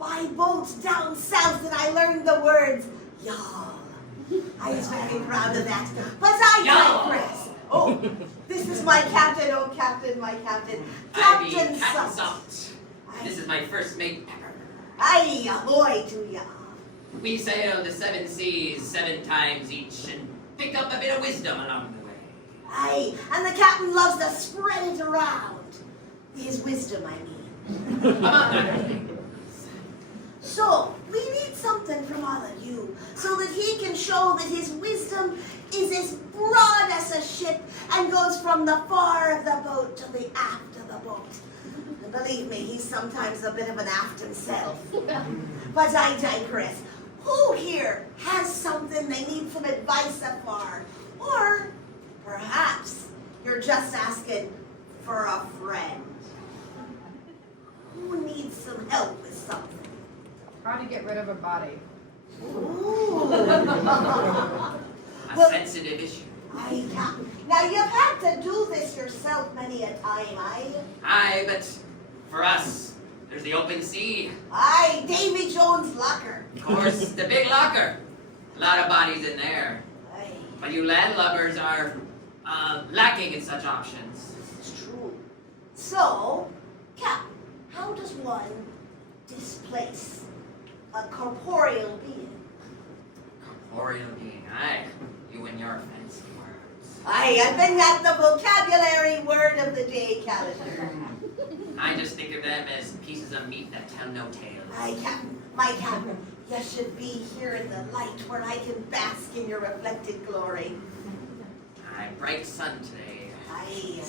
by boat down south, and I learned the words, y'all. I was very proud of that, but I digress. Oh, this is my captain, oh captain, my captain. Captain Salt. This is my first mate, Pepper. Aye, ahoy to ya. We sailed the 7 seas 7 times each and picked up a bit of wisdom along the way. Aye, and the captain loves to spread it around. His wisdom, I mean. Among other things. So, we need something from all of you, so that he can show that his wisdom is as broad as a ship and goes from the far of the boat to the aft of the boat. And believe me, he's sometimes a bit of an aft himself. But I digress. Who here has something they need some advice for? Or perhaps you're just asking for a friend. Who needs some help with something? How to get rid of a body. Ooh. A sensitive issue. Aye, Captain. Now, you've had to do this yourself many a time, aye? Aye, but for us, there's the open sea. Aye, Davy Jones' locker. Of course, the big locker. A lot of bodies in there. Aye, But you landlubbers are lacking in such options. it's true. So, Captain, how does one displace a corporeal being? Corporeal being, aye. You and your fancy words. Aye, I've been at the vocabulary word of the day calendar. I just think of them as pieces of meat that tell no tales. Aye, Captain, my Captain, you should be here in the light where I can bask in your reflected glory. Aye, bright sun today. Aye.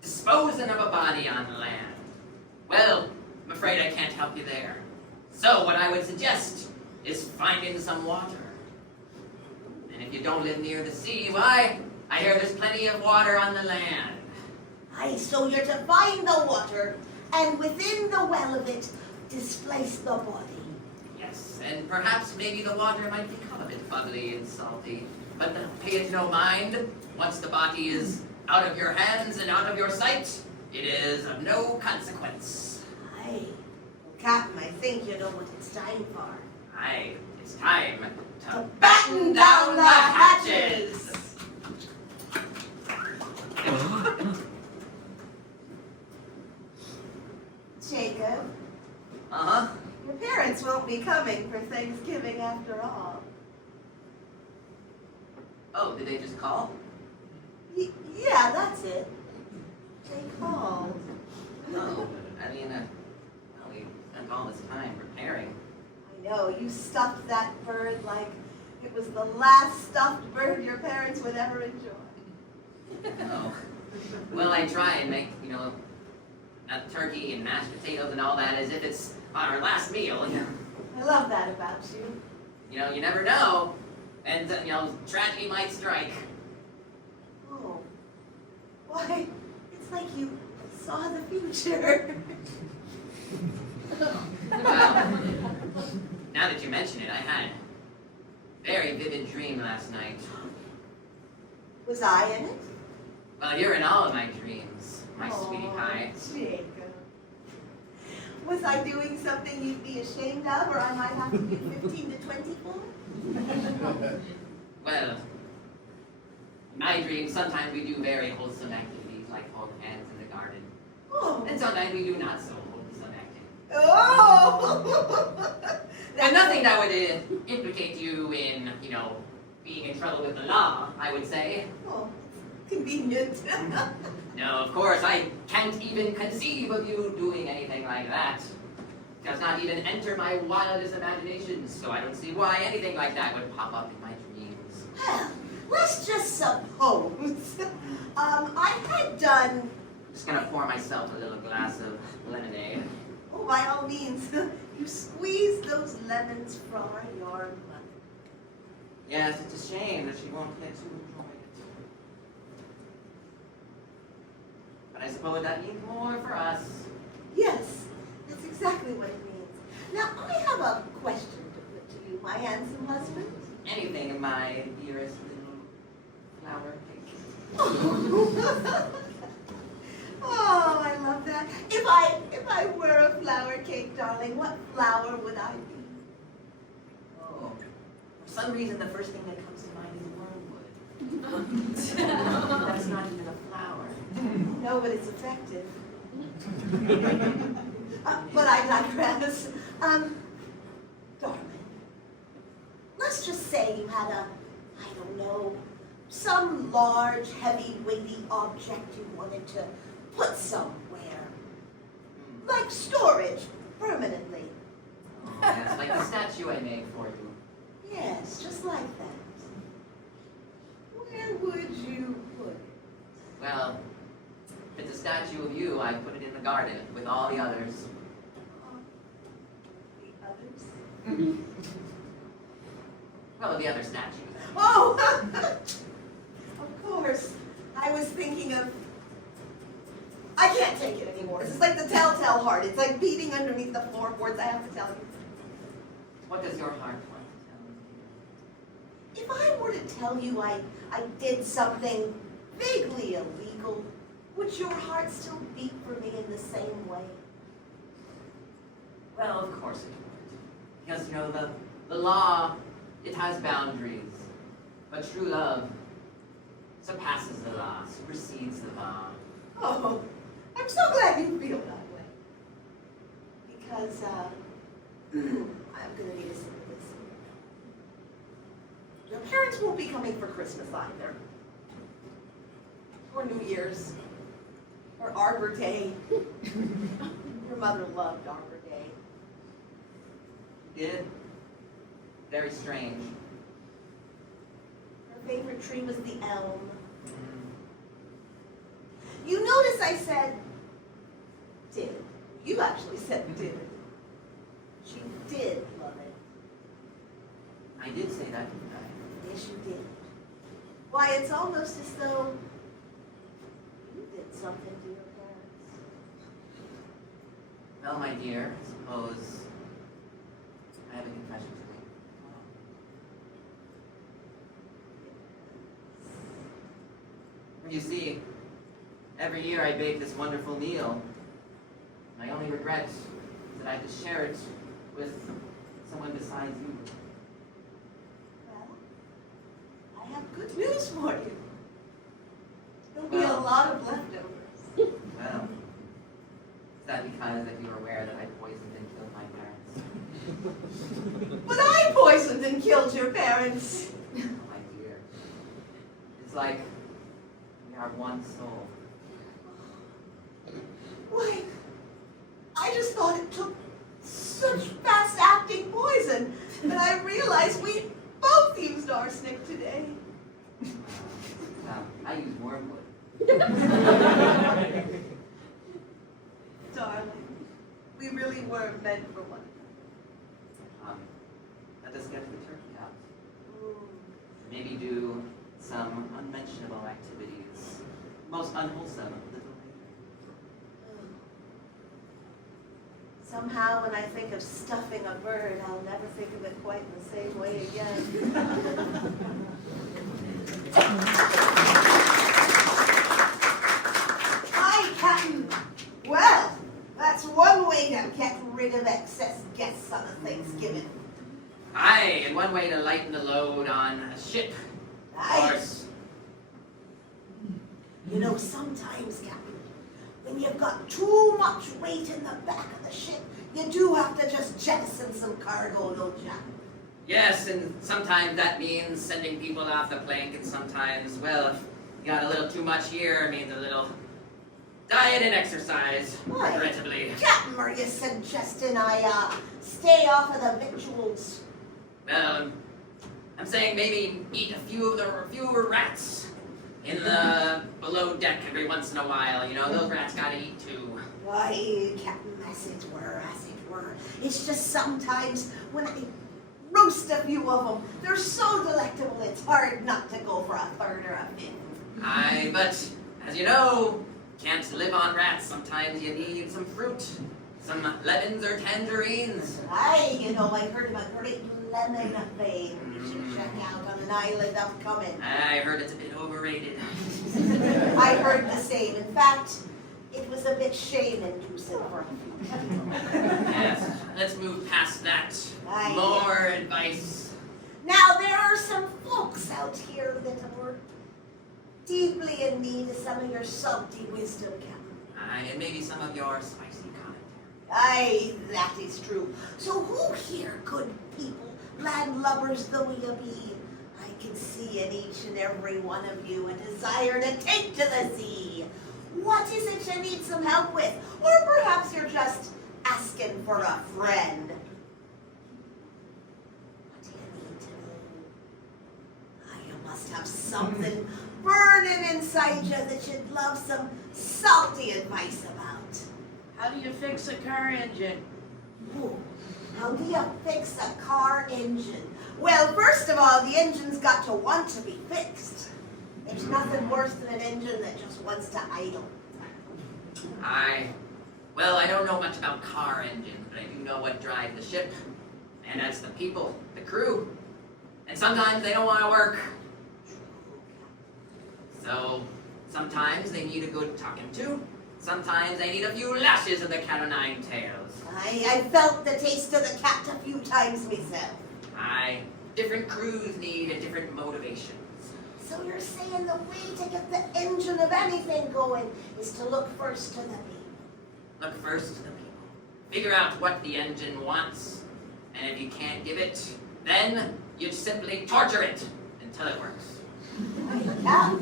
Disposing of a body on land. Well, I'm afraid I can't help you there. So what I would suggest is finding some water. And if you don't live near the sea, why, I hear there's plenty of water on the land. Aye, so you're to find the water, and within the well of it, displace the body. Yes, and perhaps maybe the water might become a bit bubbly and salty. But pay it no mind. Once the body is out of your hands and out of your sight, it is of no consequence. Aye. Captain, I think you know what it's time for. Aye, it's time to Batten down the hatches! Jacob, Uh-huh. your parents won't be coming for Thanksgiving after all. Oh, did they just call? Yeah, that's it. They called. No, I mean, we spent all this time preparing. I know, you stuffed that bird like it was the last stuffed bird your parents would ever enjoy. Oh. Well, I try and make, a turkey and mashed potatoes and all that as if it's our last meal. I love that about you. You never know. And, tragedy might strike. Oh. Why, it's like you saw the future. Well, now that you mention it, I had a very vivid dream last night. Was I in it? Well, you're in all of my dreams, my Aw, sweetie pie. Jacob. Was I doing something you'd be ashamed of, or I might have to give 15 to 24? Well, in my dreams, sometimes we do very wholesome activities, like hold hands in the garden. Oh. And sometimes we do not so wholesome activities. Oh! And nothing that would implicate you in, being in trouble with the law, I would say. Oh, convenient. No, of course, I can't even conceive of you doing anything like that. It does not even enter my wildest imaginations, so I don't see why anything like that would pop up in my dreams. Well, let's just suppose. I had done... I'm just gonna pour myself a little glass of lemonade. Oh, by all means, you squeeze those lemons from your mother. Yes, it's a shame that she won't get to enjoy it. But I suppose that means more for us. Yes, that's exactly what it means. Now, I have a question to put to you, my handsome husband. Anything, my dearest little flower cake. Oh, I love that. If I were a flower cake, darling, what flower some reason, the first thing that comes to mind is wormwood. That's not even a flower. No, but it's effective. But I digress. Darling, let's just say you had I don't know, some large, heavy, weighty object you wanted to put somewhere. Like storage, permanently. Oh, yes, like the statue I made for you. Yes, just like that. Where would you put it? Well, if it's a statue of you, I put it in the garden with all the others. The others? Well, the other statues. Oh! Of course. I was thinking of... I can't take it anymore. It's like the telltale heart. It's like beating underneath the floorboards, I have to tell you. What does your heart want to tell you? If I were to tell you I did something vaguely illegal, would your heart still beat for me in the same way? Well, of course it would. Because, you know, the law, it has boundaries. But true love surpasses the law, supersedes the law. Oh, I'm so glad you feel that way. Because, I'm gonna need a sip of this. Your parents won't be coming for Christmas either. Or New Year's. Or Arbor Day. Your mother loved Arbor Day. Did? Very strange. Her favorite tree was the elm. You notice I said, did. You actually said did. She did love it. I did say that, didn't I? Yes, you did. Why, it's almost as though you did something to your parents. Well, my dear, I suppose I have a confession to make. You see, every year I bake this wonderful meal. My only regret is that I have to share it with someone besides you. Well, I have good news for you. There'll be a Well. lot of leftovers. Well, is that because that you were aware that I poisoned and killed my parents? But I poisoned and killed your parents. Oh, my dear. It's like we are one soul. Why, I just thought it took such fast-acting poison that I realized we both used arsenic today. I use wormwood. Darling, we really were meant for one Let us get the turkey out. another. Maybe do some unmentionable activities. Most unwholesome a little later. Somehow, when I think of stuffing a bird, I'll never think of it quite in the same way again. Hi, Captain. Well, that's one way to get rid of excess guests on a Thanksgiving. Aye, and one way to lighten the load on a ship. Of Aye. course. You know, sometimes, Captain, when you've got too much weight in the back of the ship, you do have to just jettison some cargo, don't ya? Yes, and sometimes that means sending people off the plank, and sometimes, well, if you got a little too much here, it means a little diet and exercise, Why? regrettably. Captain, are you suggesting I stay off of the victuals? Well, I'm saying maybe eat a fewer rats in the below deck every once in a while. You know, those rats gotta eat too. Why, Captain, as it were. It's just sometimes when I roast a few of them, they're so delectable it's hard not to go for a third or a fifth. Aye, but as you know, can't live on rats. Sometimes you need some fruit, some lemons or tangerines. Aye, you know, I heard of a great lemon vein you should check out on an island upcoming. I heard it's a bit overrated. I heard the same. In fact, it was a bit shame-inducing for a few people. Yes, let's move past that. Aye. More advice. Now, there are some folks out here that are deeply in need of some of your salty wisdom, Captain. And maybe some of your spicy commentary. Aye, that is true. So who here, good people, landlubbers though ye be, I can see in each and every one of you a desire to take to the sea. What is it you need some help with? Or perhaps you're just asking for a friend. What do you need to know? You must have something burning inside you that you'd love some salty advice about. How do you fix a car engine? Ooh, how do you fix a car engine? Well, first of all, the engine's got to want to be fixed. There's nothing worse than an engine that just wants to idle. Well, I don't know much about car engines, but I do know what drives the ship. And that's the people, the crew. And sometimes they don't want to work. So, sometimes they need a good talking to. Sometimes they need a few lashes of the cat o' nine tails. I felt the taste of the cat a few times myself. Different crews need a different motivations. So you're saying the way to get the engine of anything going is to look first to the people. Look first to the people. Figure out what the engine wants. And if you can't give it, then you simply torture it until it works. Yeah.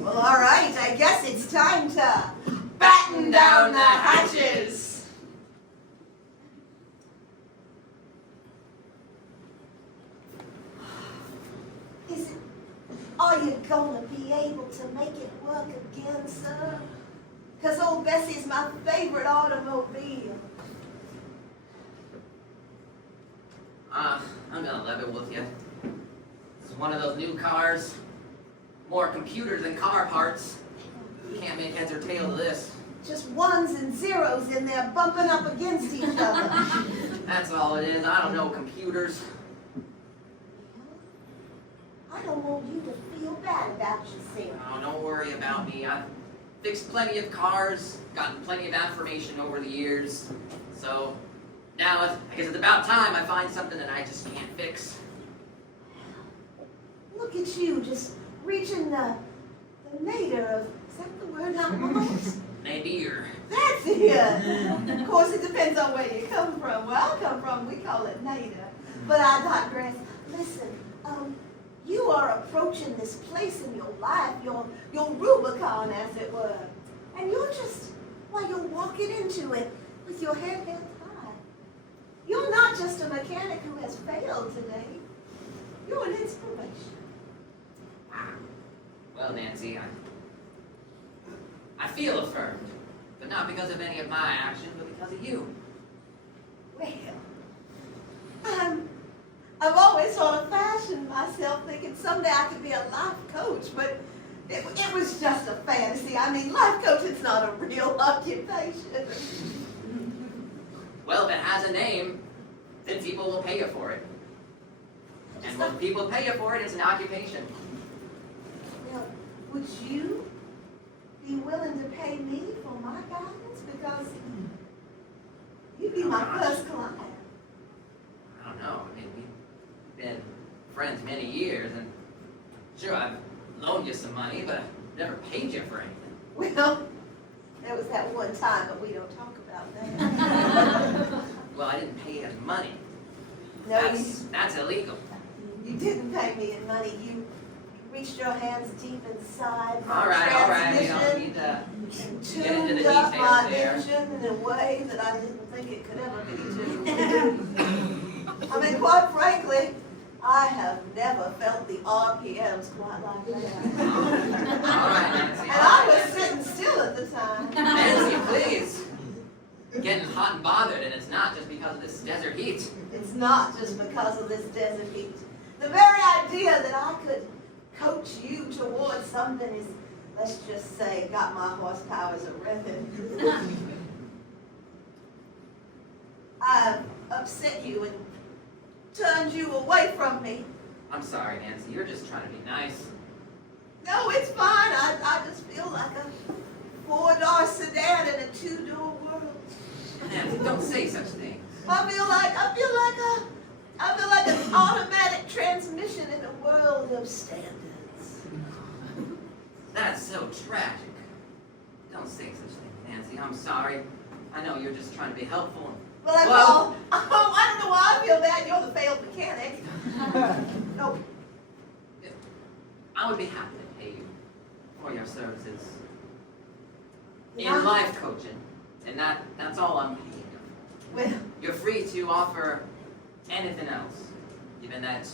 Well, all right. I guess it's time to batten down the hatches. Are you gonna be able to make it work again, sir? Because old Bessie's my favorite automobile. I'm gonna level with you. It's one of those new cars. More computers than car parts. You can't make heads or tails of this. Just ones and zeros in there bumping up against each other. That's all it is. I don't know computers. I don't want you to feel bad about yourself. Oh, don't worry about me. I've fixed plenty of cars, gotten plenty of affirmation over the years. So now I guess it's about time I find something that I just can't fix. Look at you, just reaching the nadir of, is that the word I'm want? Nadir. That's it. Of course, it depends on where you come from. Where I come from, we call it nadir. But I digress. Listen, you are approaching this place in your life, your Rubicon, as it were. And you're just, you're walking into it with your head held high. You're not just a mechanic who has failed today. You're an inspiration. Well, Nancy, I feel affirmed, but not because of any of my actions, but because of you. Well, I've always sort of fashioned myself thinking someday I could be a life coach, but it was just a fantasy. I mean, life coaching's not a real occupation. Well, if it has a name, then people will pay you for it. And when people pay you for it, it's an occupation. Well, would you be willing to pay me for my guidance? Because you'd be my first client. I don't know. I mean, we've been friends many years, and sure, I've loaned you some money, but I've never paid you for anything. Well, there was that one time, but we don't talk about that. Well, I didn't pay you in money. No, That's illegal. you didn't pay me in money. You reached your hands deep inside my All right. We don't transmission need to get into the tuned details up my there. engine in a way that I didn't think it could ever be tuned. I mean, quite frankly, I have never felt the RPMs quite like that. All right, Nancy. And I was sitting still at the time. Nancy, please. You're getting hot and bothered, and it's not just because of this desert heat. It's not just because of this desert heat. The very idea that I could coach you towards something is, let's just say, got my horsepowers a revving. I've upset you and turned you away from me. I'm sorry, Nancy. You're just trying to be nice. No, it's fine. I just feel like a 4-door sedan in a 2-door world. Nancy, don't say such things. I feel like an automatic transmission world of standards. That's so tragic. Don't say such things, Nancy. I'm sorry. I know you're just trying to be helpful. Well, I don't know why I feel bad. You're the failed mechanic. No. I would be happy to pay you for your services Yeah. in life coaching, and that's all I'm paying you. Well, You're free to offer anything else, even that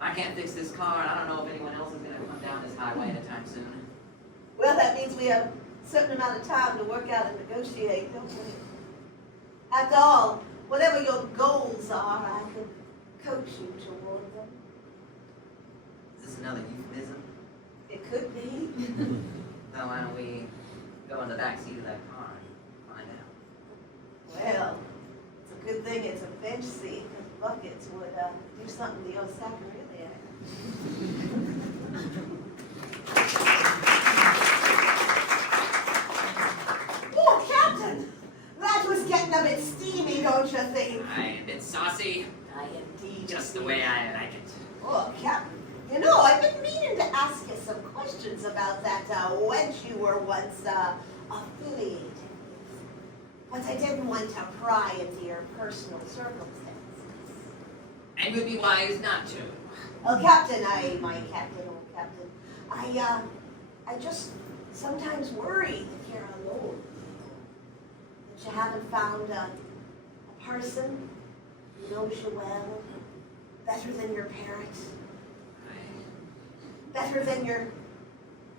I can't fix this car, and I don't know if anyone else is going to come down this highway anytime soon. well, that means we have a certain amount of time to work out and negotiate, don't we? After all, whatever your goals are, I could coach you toward them. Is this another euphemism? It could be. So why don't we go in the back seat of that car and find out? Well, it's a good thing it's a bench seat, because buckets would do something to your sacroiliac. Oh, Captain! That was getting a bit steamy, don't you think? I'm a bit saucy, I indeed. just the way I like it. Oh, Captain. You know, I've been meaning to ask you some questions about that wench you were once affiliated with. But I didn't want to pry into your personal circumstances. And would be wise not to. Well, Captain, my captain, old captain, I just sometimes worry that you're alone. That you haven't found a person who knows you well, better than your parents, better than your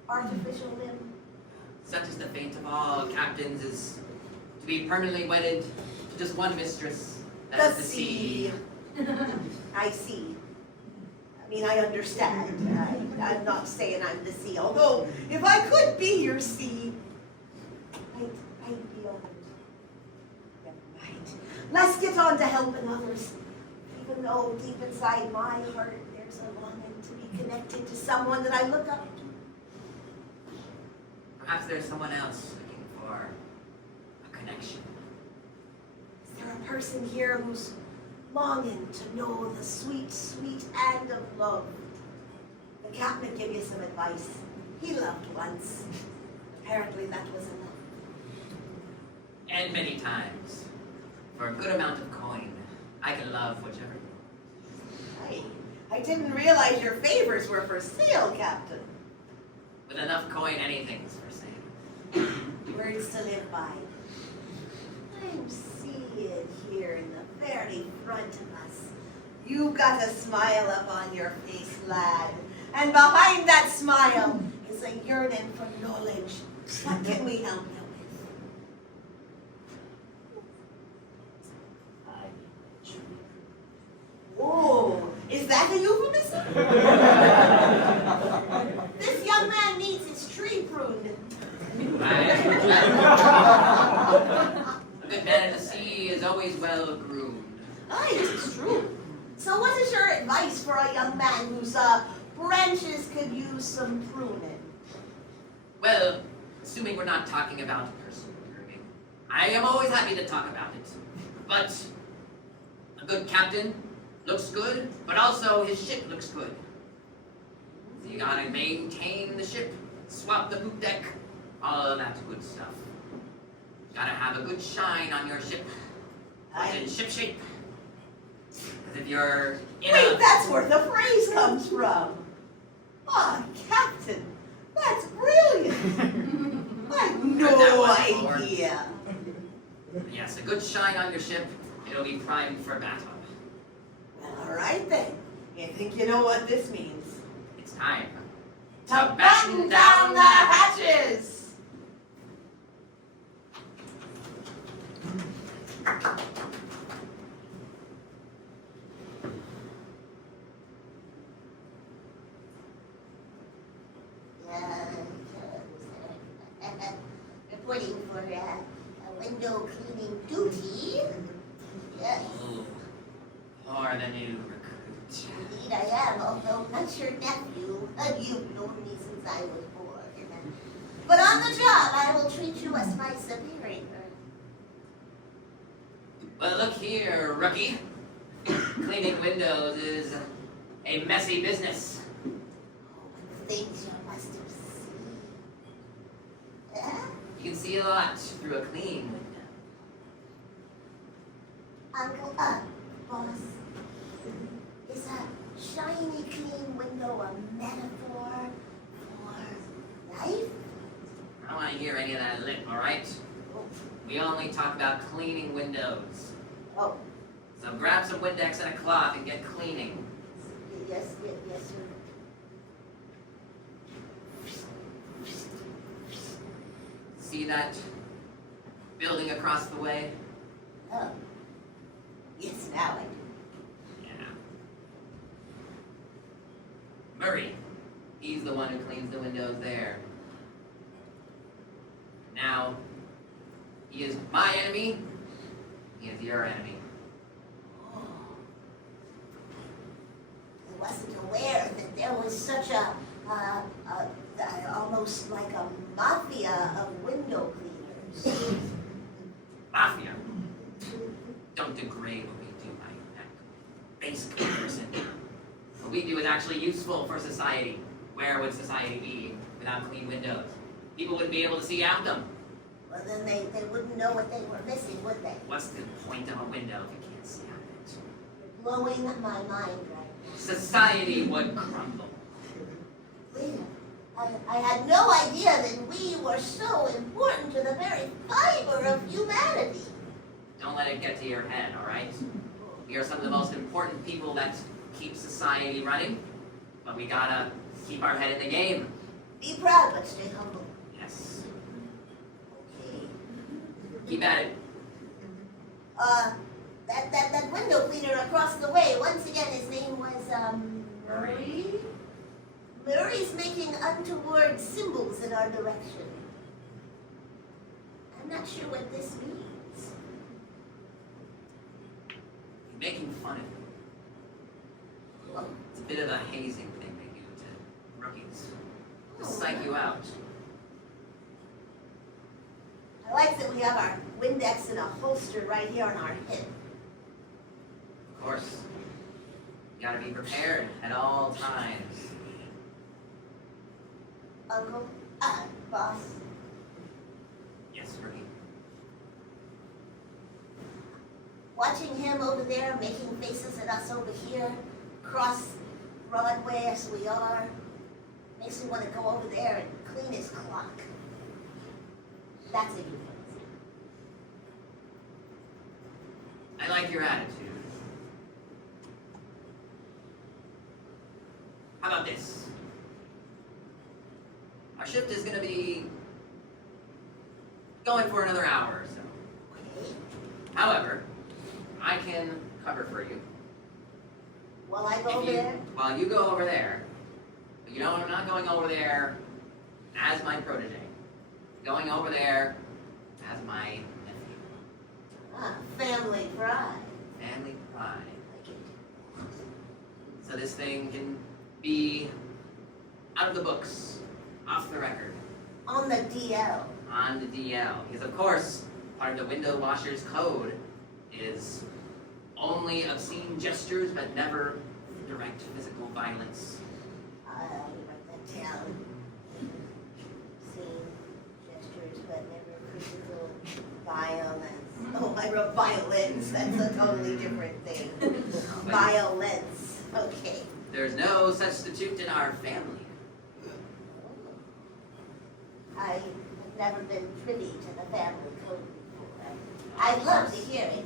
artificial limb. Such is the fate of all captains, is to be permanently wedded to just one mistress. That is the sea. I see. I mean, I understand. I'm not saying I'm the sea, although if I could be your sea, I'd be honored. Never mind. Let's get on to helping others. Even though deep inside my heart there's a longing to be connected to someone that I look up to. Perhaps there's someone else looking for a connection. Is there a person here who's longing to know the sweet, sweet end of love? The captain give you some advice. He loved once. Apparently that was enough. And many times, for a good amount of coin, I can love whichever. I didn't realize your favors were for sale, Captain. With enough coin, anything's for sale. Words to live by. I'm seeing here in the very front of us. You've got a smile up on your face, lad. And behind that smile is a yearning for knowledge. What can we help you with? Oh, is that a euphemism? This young man needs his tree pruned. A good man in the sea is always well groomed. Aye, it's true. So what is your advice for a young man whose branches could use some pruning? Well, assuming we're not talking about personal grooming, I am always happy to talk about it. But a good captain looks good, but also his ship looks good. So you gotta maintain the ship, swap the poop deck, all of that good stuff. Gotta have a good shine on your ship, put in ship shape. Because if you're in Wait, that's where the phrase comes from. Ah, Captain, that's brilliant. I had no idea. Yes, a good shine on your ship, it'll be primed for battle. Well, all right then. You think you know what this means? It's time To batten down the hatches! Reporting for a window cleaning duty. Yes, Ooh, or the new recruit. indeed I am, although not your nephew. You've known me since I was born. But on the job, I will treat you as my superior. Well, look here, rookie. Cleaning windows is a messy business. Oh, but the things you must have seen. Yeah? You can see a lot through a clean window. Uncle, boss, is a shiny, clean window a metaphor for life? I don't want to hear any of that lip, all right? Oh, We only talk about cleaning windows. oh, So grab some Windex and a cloth and get cleaning. yes, sir. See that building across the way? Oh, yes, now I do. Yeah. Murray, he's the one who cleans the windows there. Now, he is my enemy, he is your enemy. Oh. I wasn't aware that there was such a almost like a mafia of window cleaners. Mafia. Don't degrade what we do by that base comparison. What we do is actually useful for society. Where would society be without clean windows? People wouldn't be able to see out them. Well, then they wouldn't know what they were missing, would they? What's the point of a window if you can't see out of it? You're blowing my mind right now. Society would crumble. Leela, I had no idea that we were so important to the very fiber of humanity. Don't let it get to your head, all right? We are some of the most important people that keep society running, but we gotta keep our head in the game. Be proud, but stay humble. Yes. Okay. Keep at it. That window cleaner across the way, once again, his name was, Murray? Murray's making untoward symbols in our direction. I'm not sure what this means. You're making fun of him. Well, It's a bit of a hazing thing they do to rookies. To psych you out. I like that we have our Windex in a holster right here on our hip. Of course. You gotta be prepared at all times. Uncle, boss, Yes, rookie. watching him over there making faces at us over here, across Broadway as we are, makes me want to go over there and clean his clock. That's a euphemism. I like your attitude. How about this? Our shift is gonna be going for another hour or so. Okay. However, I can cover for you. While I go If over you- there, While you go over there, but you know I'm not going over there as my protege. Going over there as my nephew. family pride. Family pride. Like it. So this thing can be out of the books, off the record, On the DL. on the DL. Because of course, part of the window washer's code is only obscene gestures but never direct physical violence. I'll write that down. Seen gestures, but never physical violence. Oh, I wrote violence. That's a totally different thing. Violence. Okay. There's no substitute in our family. I've never been privy to the family code before. I'd love to hear it.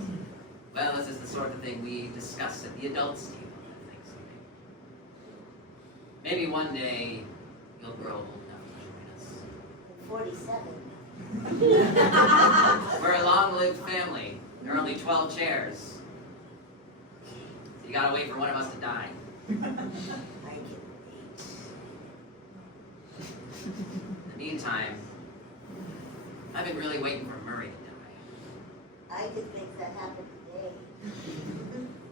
Well, this is the sort of thing we discuss at the adults table at Thanksgiving. Maybe one day you'll grow old enough to join us. 47. We're a long-lived family. There are only 12 chairs. So you gotta wait for one of us to die. I can wait. In the meantime, I've been really waiting for Murray to die. I could make that happen today.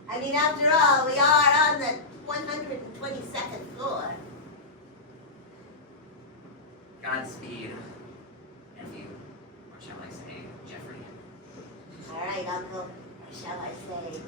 I mean, after all, we are on the 122nd floor. Godspeed, nephew, or shall I say, Jeffrey. All right, Uncle. Or shall I say,